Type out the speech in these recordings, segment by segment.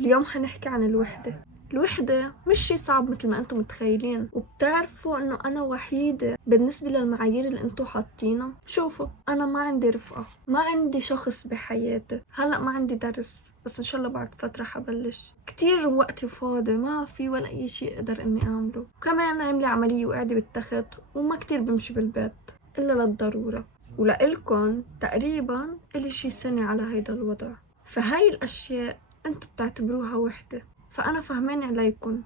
اليوم حنحكي عن الوحدة. الوحدة مش شي صعب مثل ما انتم متخيلين، وبتعرفوا انه انا وحيدة بالنسبة للمعايير اللي انتم حاطينها. شوفوا، انا ما عندي رفقة، ما عندي شخص بحياتي، هلأ ما عندي درس، بس ان شاء الله بعد فترة حبلش. كتير وقتي فاضي، ما في ولا اي شي اقدر اني اعمله. وكمان عاملة عملية وقاعدة بالتخت، وما كتير بمشي بالبيت الا للضرورة. ولإلكن تقريبا إلي شي سنة على هيدا الوضع، فهاي الأشياء انتو بتعتبروها وحدة. فأنا فهمان عليكن،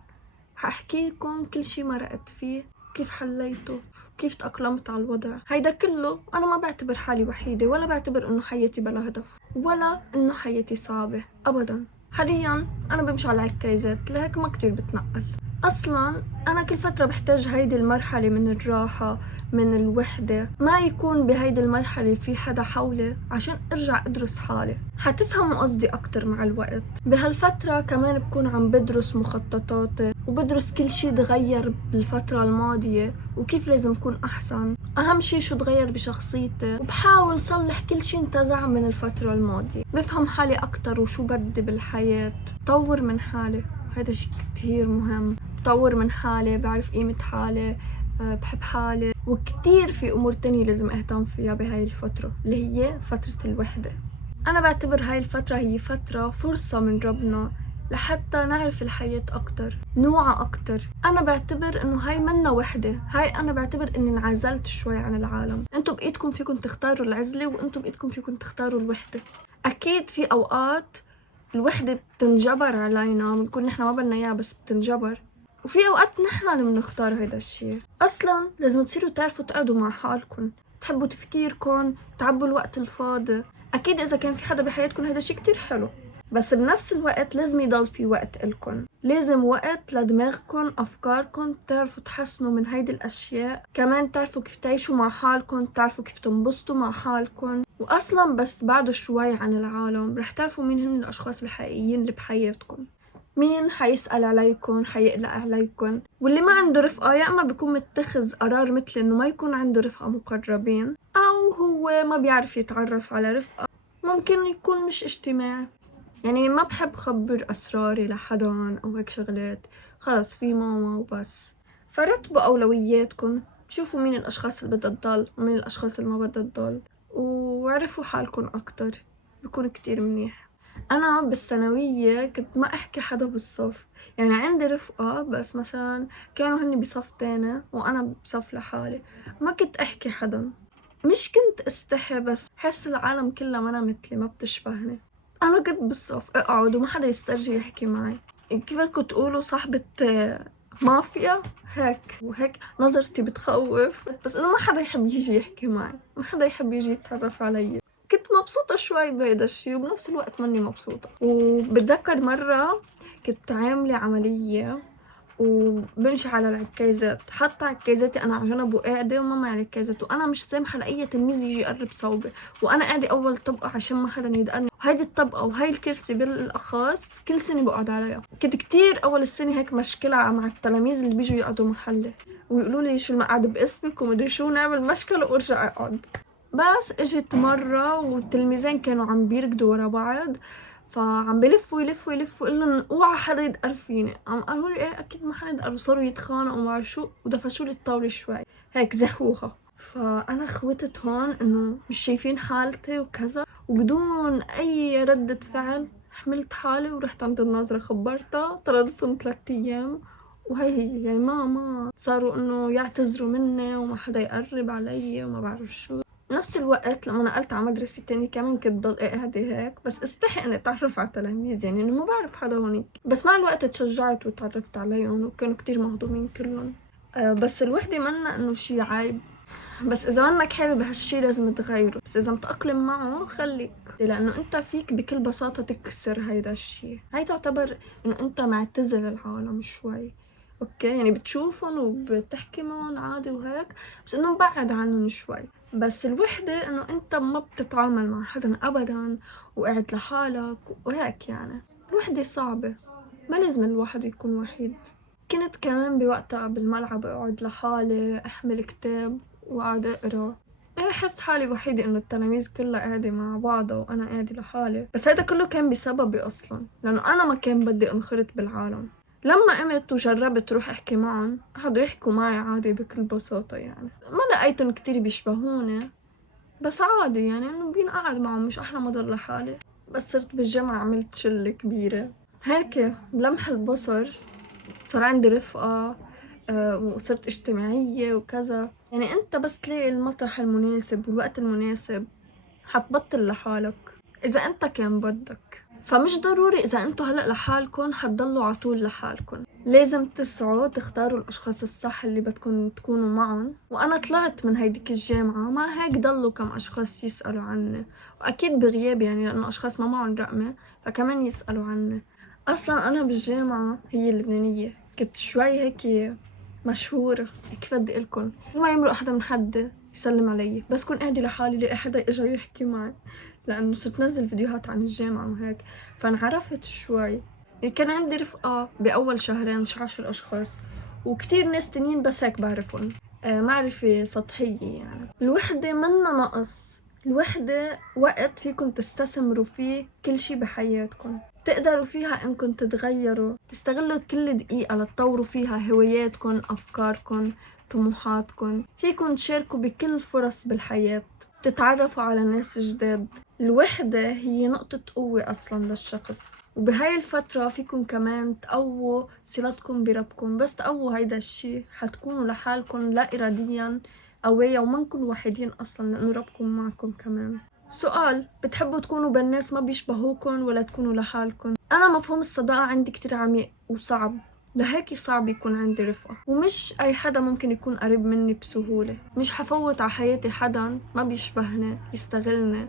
حأحكي لكم كل شي مرقت فيه، كيف حليته، كيف تأقلمت على الوضع. هيدا كله أنا ما بعتبر حالي وحيدة، ولا بعتبر إنه حياتي بلا هدف، ولا إنه حياتي صعبة أبدا. حاليا أنا بمشي على عكايزات، لهيك ما كتير بتنقل. أصلا أنا كل فترة بحتاج هيدي المرحلة من الراحة، من الوحدة، ما يكون بهيدي المرحلة في حدا حولي عشان أرجع أدرس حالي. حتفهموا قصدي أكتر مع الوقت. بهالفترة كمان بكون عم بدرس مخططاتي، وبدرس كل شي تغير بالفترة الماضية وكيف لازم أكون أحسن. أهم شي شو تغير بشخصيتي، وبحاول صلح كل شي انتزع من الفترة الماضية. بفهم حالي أكتر وشو بدي بالحياة، طور من حالي. هذا شي كتير مهم. بطور من حالي، بعرف قيمة حالي، بحب حالي، وكتير في أمور تانية لازم أهتم فيها بهاي الفترة اللي هي فترة الوحدة. أنا بعتبر هاي الفترة هي فترة فرصة من ربنا لحتى نعرف الحياة أكتر، نوعى أكتر. أنا بعتبر إنه هاي منا وحدة، هاي أنا بعتبر إني انعزلت شوي عن العالم. أنتوا بإيدكم فيكم تختاروا العزلة، وأنتوا بإيدكم فيكم تختاروا الوحدة. أكيد في أوقات الوحدة بتنجبر علينا، بنكون نحنا ما بدنا إياها بس بتنجبر، وفي أوقات نحنا اللي بنختار هيدا الشيء. أصلا لازم تصيروا تعرفوا تقعدوا مع حالكم، تحبوا تفكيركم، تعبوا الوقت الفاضي. أكيد إذا كان في حدا بحياتكم هيدا الشيء كتير حلو، بس بنفس الوقت لازم يضل في وقت إلكن، لازم وقت لدماغكم، أفكاركم، تعرفوا تحسنوا من هيدي الأشياء. كمان تعرفوا كيف تعيشوا مع حالكم، تعرفوا كيف تنبسطوا مع حالكم. وأصلا بس تبعدوا شوي عن العالم رح تعرفوا مين هن الأشخاص الحقيقيين اللي بحياتكم، مين حيسأل عليكم، حيقلق عليكم. واللي ما عنده رفقة يا اما بيكون متخذ قرار مثل انه ما يكون عنده رفقة مقربين، او هو ما بيعرف يتعرف على رفقة، ممكن يكون مش اجتماعي. يعني ما بحب خبر اسراري لحدا او هيك شغلات، خلص في ماما وبس. فرتبوا اولوياتكم، شوفوا مين الاشخاص اللي بدها تضل ومين الاشخاص اللي ما بدها تضل، وعرفوا حالكم اكتر، بيكون كتير منيح. انا بالثانويه كنت ما احكي حدا بالصف، يعني عندي رفقه بس مثلا كانوا هني بصف تاني وانا بصف لحالي، ما كنت احكي حدا. مش كنت استحي، بس حس العالم كلها ما انا مثلي، ما بتشبهني. انا كنت بالصف اقعد وما حدا يسترجي يحكي معي، كيف بدكم تقولوا صاحبة مافيا هيك. وهيك نظرتي بتخوف، بس انه ما حدا يحب يجي يحكي معي، ما حدا يحب يجي يتعرف علي. كنت مبسوطة شوي بهيدا الشي، وبنفس الوقت ماني مبسوطة. وبتذكر مرة كنت عاملة عملية وبمشي على العكازات، حاطة عكازاتي أنا على جنب وقاعدة، وماما على العكازات، وأنا مش سامحة لأي تلميذ يجي يقرب صوبي، وأنا قاعدة أول طبقة عشان ما حدا يدقرني. وهيدي الطبقة وهاي الكرسي بالأخص كل سنة بقعد عليها. كنت كتير أول السنة هيك مشكلة مع التلاميذ اللي بيجوا يقعدوا محلي، ويقولوا لي شو المقعد باسمك ومدري شو، نعمل مشكلة وارجع اقعد. بس اجت مرة والتلميذين كانوا عم بيركضوا ورا بعض، فعم بلفوا يلفوا يلفوا، قلن اوعى حدا يدقر فيني، عم قالوا لي ايه اكيد ما حدا يدقر، وصاروا يتخانقوا مع شو، ودفشوا لي الطاولة شوي هيك زحوها. فانا خوتت هون انه مش شايفين حالتي وكذا، وبدون اي ردة فعل حملت حالي ورحت عند الناظرة خبرتها، طردتهم 3 ايام. وهي هي يعني ما صاروا انه يعتذروا مني وما حدا يقرب علي وما بعرف شو. نفس الوقت لما نقلت على مدرسة تانية كمان كنت ضل قاعدة هيك، بس استحي اني اتعرف على التلاميذ، يعني انه ما بعرف حدا هونيك. بس مع الوقت تشجعت وتعرفت عليهم وكانوا كتير مهضومين كلهم. بس الوحدة منا انه شي عيب، بس اذا منك حابب هالشي لازم تغيره، بس اذا متأقلم معه خليك، لانه انت فيك بكل بساطة تكسر هيدا الشي. هاي تعتبر انه انت معتزل العالم شوي، اوكي؟ يعني بتشوفهم وبتحكي معهم عادي وهيك، بس انه مبعد عنهم شوي. بس الوحدة انه انت ما بتتعامل مع حدا ابدا، وقاعد لحالك وهيك. يعني الوحدة صعبة، ما لازم الواحد يكون وحيد. كنت كمان بوقتها بالملعب اقعد لحالي، احمل كتاب واقعد اقرا. ايه حس حالي وحيدة انه التلاميذ كلها قاعدة مع بعضها وانا قاعدة لحالي، بس هذا كله كان بسببي اصلا، لانه انا ما كان بدي انخرط بالعالم. لما قمت وجربت روح احكي معهم قعدوا يحكوا معي عادي بكل بساطة، يعني ما لقيتهم كتير بيشبهوني، بس عادي يعني انه بينقعد معهم، مش احلى ما ضل لحالي. بس صرت بالجامعة عملت شلة كبيرة هيك بلمح البصر، صار عندي رفقة، وصرت اجتماعية وكذا. يعني انت بس تلاقي المطرح المناسب والوقت المناسب حتبطل لحالك اذا انت كان بدك. فمش ضروري اذا انتو هلأ لحالكن حتضلوا عطول لحالكن، لازم تسعوا تختاروا الاشخاص الصح اللي بدكم تكونوا معهم. وانا طلعت من هيديك الجامعة مع هيك ضلوا كم اشخاص يسألوا عني، واكيد بغيابي يعني لانه اشخاص ما معهم رقمي فكمان يسألوا عني. اصلا انا بالجامعة هي اللبنانية كنت شوي هيك مشهورة، كيف بدي اقولكن، ما يمرق حدا من حد يسلم علي، بس كون قاعدة لحالي لاقي حدا اجا يحكي معي، لانه صرت نزل فيديوهات عن الجامعة وهيك فانعرفت شوي. يعني كان عندي رفقة باول شهرين 10 اشخاص، وكتير ناس تانيين بس هيك بعرفهم، معرفة سطحية. يعني الوحدة منا نقص، الوحدة وقت فيكن تستثمروا فيه كل شي بحياتكم، تقدروا فيها انكم تتغيروا، تستغلوا كل دقيقة لتطوروا فيها هواياتكم، افكاركم، طموحاتكم، فيكن تشاركوا بكل فرص بالحياة، تتعرفوا على ناس جداد. الوحدة هي نقطة قوة أصلا للشخص، وبهاي الفترة فيكم كمان تقووا صلتكم بربكم. بس تقووا هيدا الشي حتكونوا لحالكم لا إراديا قوية ومنكن وحيدين أصلا لأنه ربكم معكم كمان. سؤال، بتحبوا تكونوا بين ناس ما بيشبهوكن ولا تكونوا لحالكن؟ أنا مفهوم الصداقة عندي كتير عميق وصعب، لهيك صعب يكون عندي رفقة، ومش أي حدا ممكن يكون قريب مني بسهولة. مش حفوت على حياتي حدا ما بيشبهني يستغلني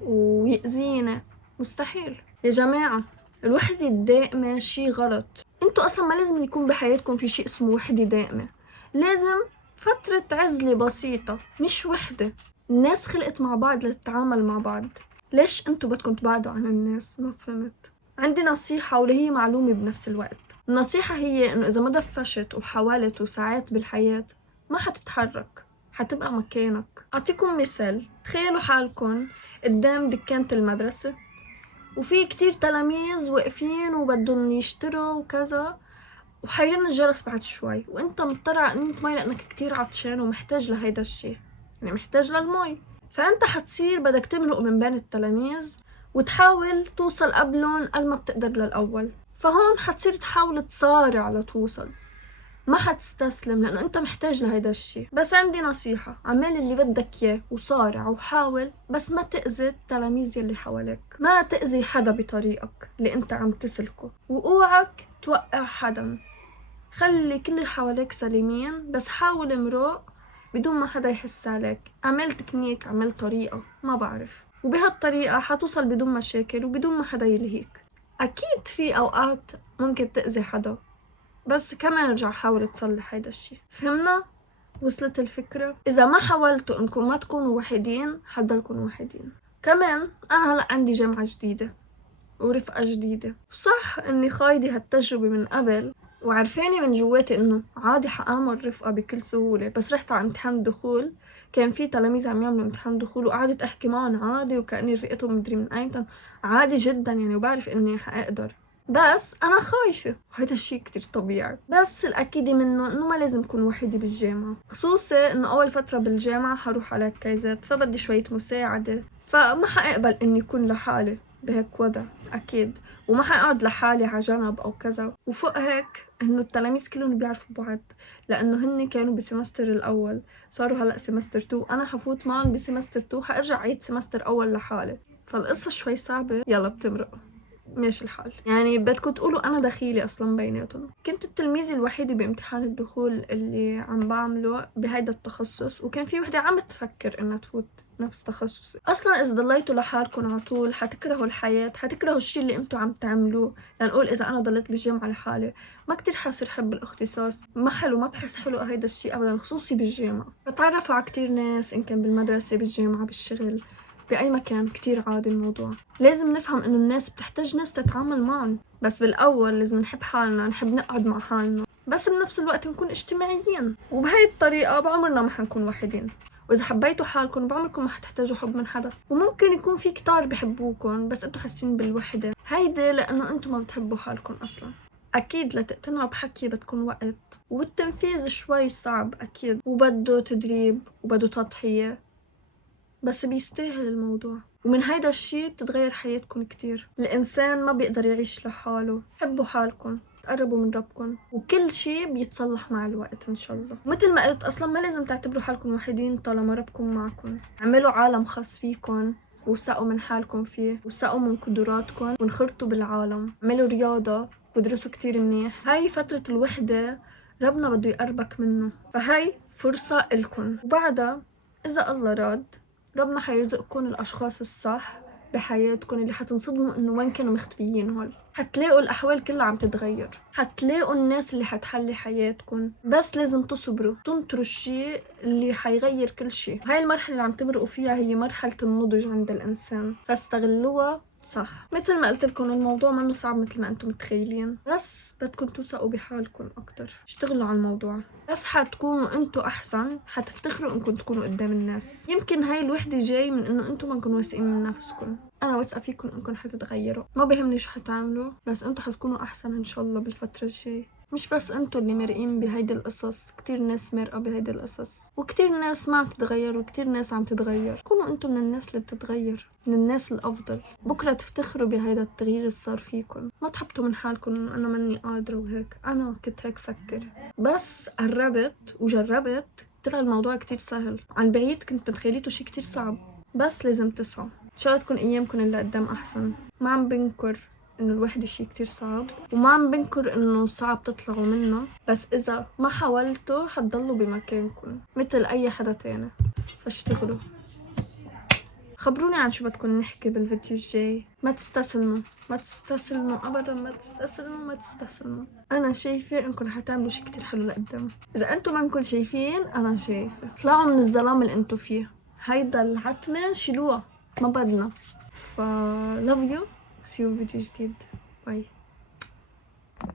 ويأذيني، مستحيل. يا جماعة الوحدة الدائمة شي غلط، انتو أصلا ما لازم يكون بحياتكم في شي اسمه وحدة دائمة، لازم فترة عزلة بسيطة مش وحدة. الناس خلقت مع بعض لتتعامل مع بعض، ليش انتو بدكم تبعدوا عن الناس؟ ما فهمت. عندي نصيحة واللي هي معلومة بنفس الوقت. النصيحة هي انه اذا ما دفشت وحاولت وسعيت بالحياة ما حتتحرك، حتبقى مكانك. اعطيكم مثال، تخيلوا حالكم قدام دكانة المدرسة وفي كتير تلاميذ واقفين وبدهم يشتروا وكذا، وحيرن الجرس بعد شوي، وانت مضطر على انت مي لانك كتير عطشان ومحتاج لهيدا الشي، يعني محتاج للمي. فانت حتصير بدك تملق من بين التلاميذ وتحاول توصل قبلهم قد ما بتقدر للأول. فهون حتصير تحاول تصارع لتوصل، ما حتستسلم لأنه أنت محتاج لهيدا الشي. بس عندي نصيحة، عمل اللي بدك إياه وصارع وحاول، بس ما تأذي التلاميذ اللي حواليك، ما تأذي حدا بطريقك اللي أنت عم تسلكه، وأوعك توقع حدا. خلي كل اللي حواليك سليمين، بس حاول مرق بدون ما حدا يحس عليك. عمل تكنيك، عمل طريقة، ما بعرف، وبهالطريقة حتوصل بدون مشاكل وبدون ما حدا يلهيك. أكيد في أوقات ممكن تأذي حدا، بس كمان رجع حاول تصلح هيدا الشي. فهمنا؟ وصلت الفكرة؟ إذا ما حاولتوا إنكم ما تكونوا وحيدين حتضلكم وحيدين. كمان أنا هلأ عندي جامعة جديدة ورفقة جديدة، صح إني خايدة هالتجربة من قبل وعرفاني من جواتي إنه عادي حأعمل رفقة بكل سهولة، بس رحت على امتحان دخول كان في تلاميذ عم يعملوا امتحان دخول وقعدت أحكي معهم عادي وكأني رفقتهم مدري من أيمتى، عادي جدا يعني، وبعرف إني حأقدر، بس أنا خايفة وهذا الشي كتير طبيعي. بس الأكيد منه إنه ما لازم كون وحيدة بالجامعة، خصوصي إنه أول فترة بالجامعة حروح على كايزات فبدي شوية مساعدة، فما حأقبل إني كون لحالي بهيك وضع أكيد، وما حقعد لحالي على جنب أو كذا. وفوق هيك إنه التلاميذ كلهم بيعرفوا بعض، لأنه هن كانوا بسمستر الأول صاروا هلأ سمستر 2، أنا حفوت معهم بسمستر 2 حأرجع عيد سمستر أول لحالي، فالقصة شوي صعبة. يلا بتمرق، ماشي الحال. يعني بدكم تقولوا أنا دخيلي أصلا بيناتهم. كنت التلميذة الوحيدة بامتحان الدخول اللي عم بعمله بهيدا التخصص، وكان في وحدة عم تفكر إنها تفوت نفس تخصصي. أصلا إذا ضليتوا لحالكم عطول حتكرهوا الحياة، حتكرهوا الشي اللي انتوا عم تعملوه. لنقول إذا أنا ضليت بالجامعة لحالي ما كتير حاصير حب الاختصاص، ما حلو، ما بحس حلو هيدا الشي أبدا، خصوصي بالجامعة. بتعرفوا على كتير ناس إن كان بالمدرسة، بالجامعة، بالشغل، بأي مكان، كتير عادي الموضوع. لازم نفهم إنه الناس بتحتاج ناس تتعامل معهم، بس بالأول لازم نحب حالنا، نحب نقعد مع حالنا، بس بنفس الوقت نكون اجتماعيين، وبهاي الطريقة بعمرنا ما حنكون وحيدين. واذا حبيتوا حالكم بعمركم ما حتحتاجوا حب من حدا. وممكن يكون في كتار بحبوكم بس انتوا حاسين بالوحده، هيدي لانه انتوا ما بتحبوا حالكم اصلا. اكيد لتقتنعوا بحكي بدكم وقت، والتنفيذ شوي صعب اكيد، وبده تدريب وبده تضحيه، بس بيستاهل الموضوع. ومن هيدا الشي بتتغير حياتكم كتير. الإنسان ما بيقدر يعيش لحاله. حبوا حالكم، تقربوا من ربكم، وكل شي بيتصلح مع الوقت إن شاء الله. مثل ما قلت أصلا ما لازم تعتبروا حالكم وحيدين طالما ربكم معكم. اعملوا عالم خاص فيكم، وثقوا من حالكم فيه، وثقوا من قدراتكم، وانخرطوا بالعالم. اعملوا رياضة ودرسوا كتير منيح. هاي فترة الوحدة ربنا بده يقربك منه، فهاي فرصة إلكم. وبعدها إذا الله راد ربنا حيرزقكم الأشخاص الصح بحياتكم اللي حتنصدموا إنه وين كانوا مختفيين هول. حتلاقوا الأحوال كلها عم تتغير، حتلاقوا الناس اللي حتحلي حياتكم، بس لازم تصبروا تنطروا الشيء اللي حيغير كل شيء. هاي المرحلة اللي عم تمرقوا فيها هي مرحلة النضج عند الإنسان، فاستغلوها صح. مثل ما قلت لكم الموضوع منه صعب مثل ما انتم متخيلين، بس بدكم توثقوا بحالكم اكتر، اشتغلوا على الموضوع. بس حتكونوا انتم احسن، حتفتخروا انكم تكونوا قدام الناس. يمكن هاي الوحدة جاي من انه انتم ما نكونوا واثقين من نفسكم. انا واثقة فيكم انكم حتتغيروا، ما بيهمني شو حتعملوا، بس انتم حتكونوا احسن ان شاء الله بالفترة الجاية. مش بس انتو اللي مرقين بهيدي القصص، كتير ناس مرقة بهيدي القصص، وكتير ناس ما عم تتغير، وكتير ناس عم تتغير. كونوا انتو من الناس اللي بتتغير، من الناس الافضل. بكرة تفتخروا بهيدا التغيير اللي صار فيكم. ما تحبطوا من حالكم انه انا ماني قادرة وهيك. انا كنت هيك فكر، بس قربت وجربت طلع الموضوع كتير سهل. عن بعيد كنت متخيليته شي كتير صعب، بس لازم تسعوا. ان شاء الله تكون ايامكم اللي قدام احسن. ما عم بنكر انه الوحدة شي كتير صعب، وما عم بنكر انه صعب تطلعوا منه، بس اذا ما حاولتوا حتضلوا بمكانكم مثل اي حدا تاني. فاشتغلوا. خبروني عن شو بدكم نحكي بالفيديو الجاي. ما تستسلموا، ما تستسلموا ابدا، ما تستسلموا، ما تستسلموا. انا شايفة انكم حتعملوا شي كتير حلو لقدام. اذا انتم ما انكم شايفين، انا شايفة. طلعوا من الظلام اللي انتم فيه. هيدا العتمة شيلوها، ما بدنا. love you. see you فيديو جديد. باي.